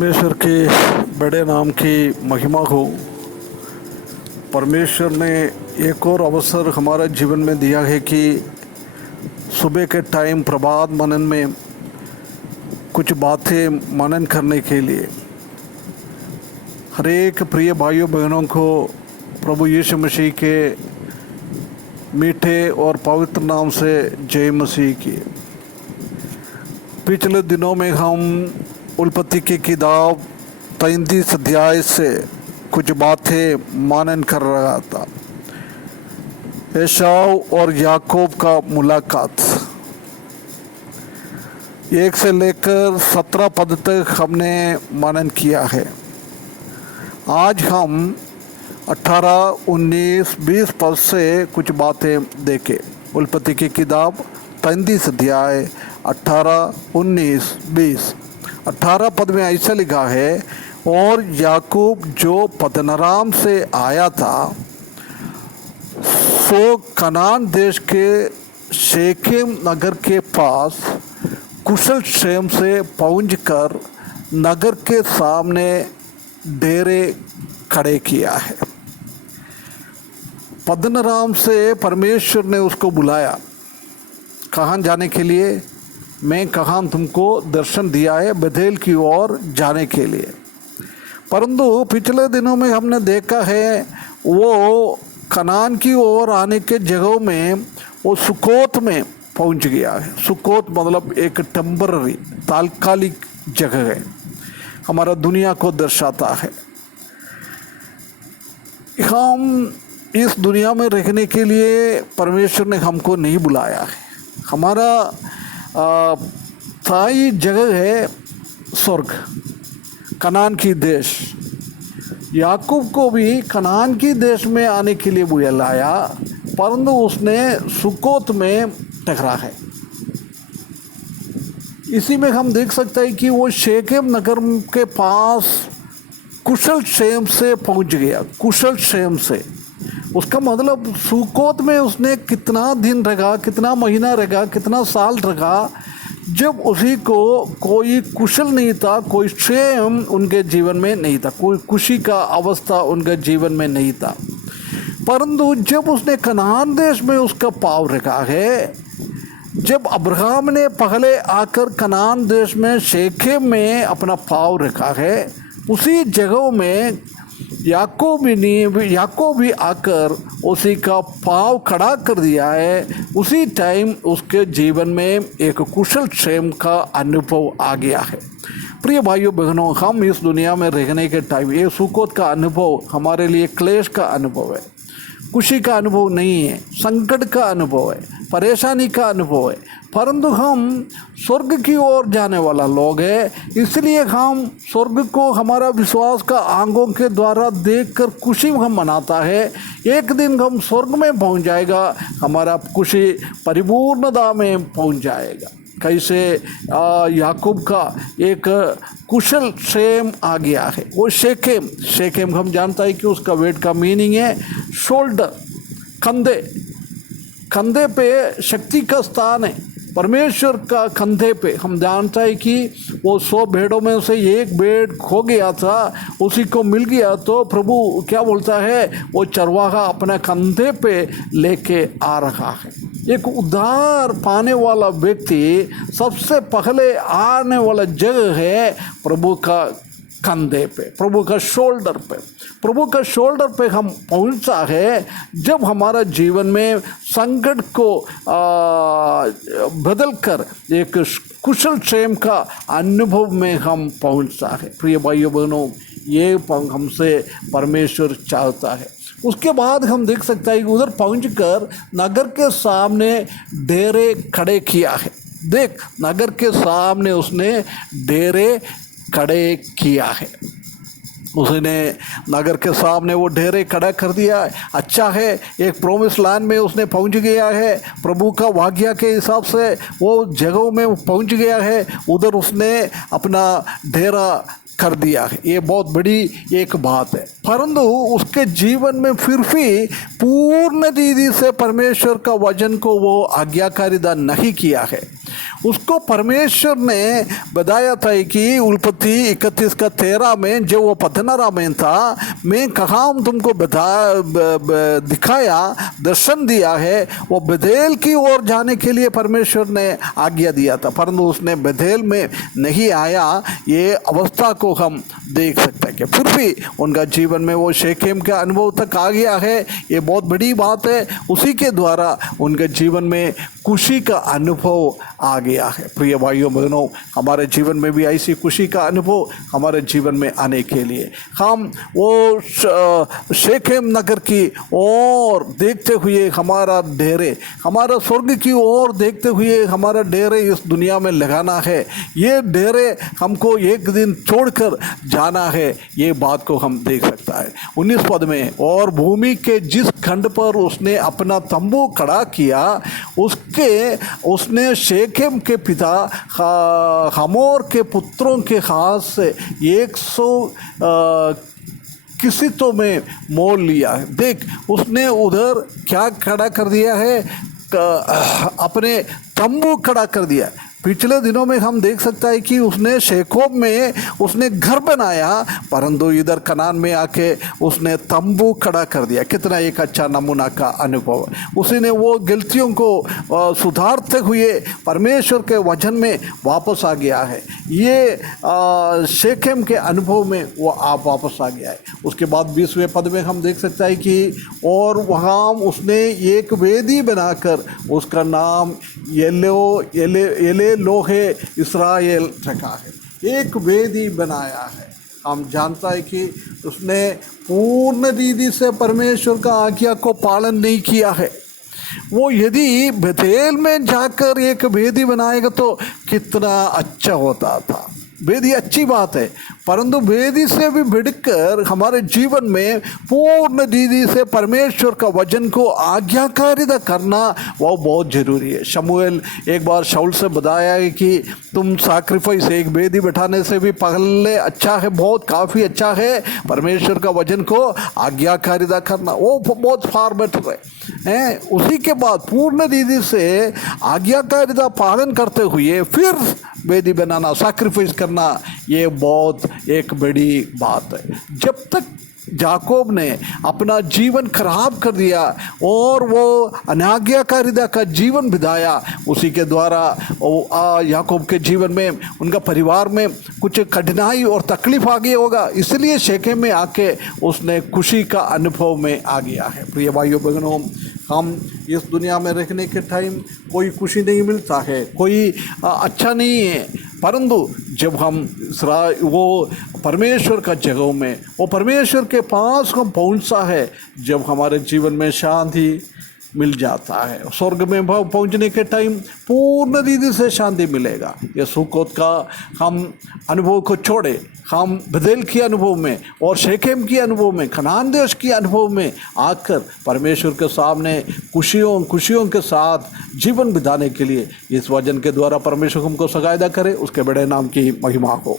परमेश्वर के बड़े नाम की महिमा हो। परमेश्वर ने एक और अवसर हमारे जीवन में दिया है कि सुबह के टाइम प्रभात मनन में कुछ बातें मनन करने के लिए हर एक प्रिय भाइयों बहनों को प्रभु यीशु मसीह के मीठे और पवित्र नाम से जय मसीह की। पिछले दिनों में हम उत्पत्ति की किताब 33 अध्याय से कुछ बातें मनन कर रहा था। एसाव और याकूब का मुलाकात 1 से लेकर 17 पद तक हमने मनन किया है। आज हम 18, 19, 20 पद से कुछ बातें देखें। उत्पत्ति की किताब 33 अध्याय 18, 19, 20। 18 पद में ऐसा लिखा है, और याकूब जो पद्दनराम से आया था सो कनान देश के शेकेम नगर के पास कुशल क्षेम से पहुंचकर नगर के सामने डेरे खड़े किया है। पद्दनराम से परमेश्वर ने उसको बुलाया, कहाँ जाने के लिए? मैं कहाँ तुमको दर्शन दिया है, बेथेल की ओर जाने के लिए। परंतु पिछले दिनों में हमने देखा है वो कनान की ओर आने के जगहों में वो सुकोत में पहुंच गया है। सुकोत मतलब एक टेम्पररी तात्कालिक जगह है, हमारा दुनिया को दर्शाता है। हम इस दुनिया में रहने के लिए परमेश्वर ने हमको नहीं बुलाया है। हमारा स्थायी जगह है स्वर्ग, कनान की देश। याकूब को भी कनान की देश में आने के लिए बुलाया, परंतु उसने सुकोत में टकरा है। इसी में हम देख सकते हैं कि वो शेकेम नगर के पास कुशल क्षेम से पहुंच गया। कुशल क्षेम से उसका मतलब सुकोत में उसने कितना दिन रखा, कितना महीना रखा, कितना साल रखा, जब उसी को कोई कुशल नहीं था, कोई क्षेम उनके जीवन में नहीं था, कोई खुशी का अवस्था उनके जीवन में नहीं था। परंतु जब उसने कनान देश में उसका पाँव रखा है, जब अब्राहम ने पहले आकर कनान देश में शेकेम में अपना पाँव रखा है, उसी जगह में याकूब भी आकर उसी का पाँव खड़ा कर दिया है। उसी टाइम उसके जीवन में एक कुशल क्षेम का अनुभव आ गया है। प्रिय भाइयों बहनों, हम इस दुनिया में रहने के टाइम ये सुकोत का अनुभव हमारे लिए क्लेश का अनुभव है, खुशी का अनुभव नहीं है, संकट का अनुभव है, परेशानी का अनुभव है। परंतु हम स्वर्ग की ओर जाने वाला लोग हैं, इसलिए हम स्वर्ग को हमारा विश्वास का आंखों के द्वारा देखकर खुशी हम मनाता है। एक दिन हम स्वर्ग में पहुंच जाएगा, हमारा खुशी परिपूर्णता में पहुंच जाएगा। कैसे याकूब का एक कुशल क्षेम आ गया है। वो शेकेम हम जानता है कि उसका वर्ड का मीनिंग है शोल्डर, कंधे पे शक्ति का स्थान है। परमेश्वर का कंधे पे हम जानता है कि वो 100 भेड़ों में से एक भेड़ खो गया था, उसी को मिल गया तो प्रभु क्या बोलता है, वो चरवाहा अपने कंधे पे लेके आ रहा है। एक उद्धार पाने वाला व्यक्ति सबसे पहले आने वाला जगह है प्रभु का कंधे पे, प्रभु का शोल्डर पे। प्रभु का शोल्डर पे हम पहुंचा है जब हमारा जीवन में संकट को बदल कर एक कुशल क्षेम का अनुभव में हम पहुंचा है। प्रिय भाइयों बहनों, ये हमसे परमेश्वर चाहता है। उसके बाद हम देख सकते हैं कि उधर पहुंचकर नगर के सामने डेरे खड़े किया है। देख, नगर के सामने उसने डेरे खड़े किया है। उसने नगर के सामने वो डेरे खड़ा कर दिया है। अच्छा है, एक प्रोमिस लैंड में उसने पहुंच गया है। प्रभु का वाक्य के हिसाब से वो जगहों में पहुंच गया है। उधर उसने अपना डेरा कर दिया है, ये बहुत बड़ी एक बात है। परंतु उसके जीवन में फिर भी पूर्ण रीति से परमेश्वर का वचन को वो आज्ञाकारिता नहीं किया है। उसको परमेश्वर ने बताया था कि उत्पत्ति 31 का 13 में जब वो पथनारा में था, मैं कहाँ तुमको दिखाया, दर्शन दिया है, वो बेथेल की ओर जाने के लिए परमेश्वर ने आज्ञा दिया था, परंतु उसने बेथेल में नहीं आया। ये अवस्था को हम देख सकते हैं कि फिर भी उनका जीवन में वो शेकेम के अनुभव तक आ गया है, ये बहुत बड़ी बात है। उसी के द्वारा उनके जीवन में खुशी का अनुभव आ गया है। प्रिय भाइयों बहनों, हमारे जीवन में भी ऐसी खुशी का अनुभव हमारे जीवन में आने के लिए हम वो शेकेम नगर की ओर देखते हुए हमारा डेरे, हमारा स्वर्ग की ओर देखते हुए हमारा डेरे इस दुनिया में लगाना है। ये डेरे हमको एक दिन छोड़कर जाना है, ये बात को हम देख सकता है। 19 पद में, और भूमि के जिस खंड पर उसने अपना तंबू खड़ा किया उसने शेकेम के पिता हमोर के पुत्रों के हाथ से 100 किसितों में मोल लिया है। देख, उसने उधर क्या खड़ा कर दिया है, अपने तंबू खड़ा कर दिया। पिछले दिनों में हम देख सकता है कि उसने शेकोब में उसने घर बनाया, परंतु इधर कनान में आके उसने तंबू खड़ा कर दिया। कितना एक अच्छा नमूना का अनुभव। उसने वो गलतियों को सुधारते हुए परमेश्वर के वचन में वापस आ गया है। ये शेकेम के अनुभव में वो आप वापस आ गया है। उसके बाद 20वें पद में हम देख सकता है कि और वहाँ उसने एक वेदी बनाकर उसका नाम एले लोहे इस्राएल रखा है। एक वेदी बनाया है। हम जानता है कि उसने पूर्ण रीति से परमेश्वर का आज्ञा को पालन नहीं किया है। वो यदि बेथेल में जाकर एक वेदी बनाएगा तो कितना अच्छा होता था। वेदी अच्छी बात है, परंतु वेदी से भी बढ़कर हमारे जीवन में पूर्ण रीति से परमेश्वर का वचन को आज्ञाकारिता करना वो बहुत ज़रूरी है। शमूएल एक बार शाऊल से बताया है कि तुम सैक्रिफाइस, एक वेदी बैठाने से भी पहले अच्छा है, बहुत काफ़ी अच्छा है परमेश्वर का वचन को आज्ञाकारिता करना, वो बहुत फार बेटर है। उसी के बाद पूर्ण रीति से आज्ञाकारिता पालन करते हुए फिर वेदी बनाना, सैक्रिफाइस करना, ये बहुत एक बड़ी बात है। जब तक याकूब ने अपना जीवन खराब कर दिया और वो अनाज्ञाकारिता का जीवन बिताया, उसी के द्वारा याकूब के जीवन में, उनका परिवार में कुछ कठिनाई और तकलीफ आ गई होगा। इसलिए शेकेम में आके उसने खुशी का अनुभव में आ गया है। प्रिय भाइयों बहनों, हम इस दुनिया में रहने के टाइम कोई खुशी नहीं मिलता है, कोई अच्छा नहीं है, परंतु जब हम वो परमेश्वर का जगह में, वो परमेश्वर के पास हम पहुंचता है, जब हमारे जीवन में शांति मिल जाता है। स्वर्ग में पहुंचने के टाइम पूर्ण रीति से शांति मिलेगा। ये सुकोत का हम अनुभव को छोड़े, हम बेथेल के अनुभव में और शेकेम के अनुभव में, कनान देश के अनुभव में आकर परमेश्वर के सामने खुशियों के साथ जीवन बिताने के लिए इस वचन के द्वारा परमेश्वर हमको सहायता करे। उसके बड़े नाम की महिमा हो।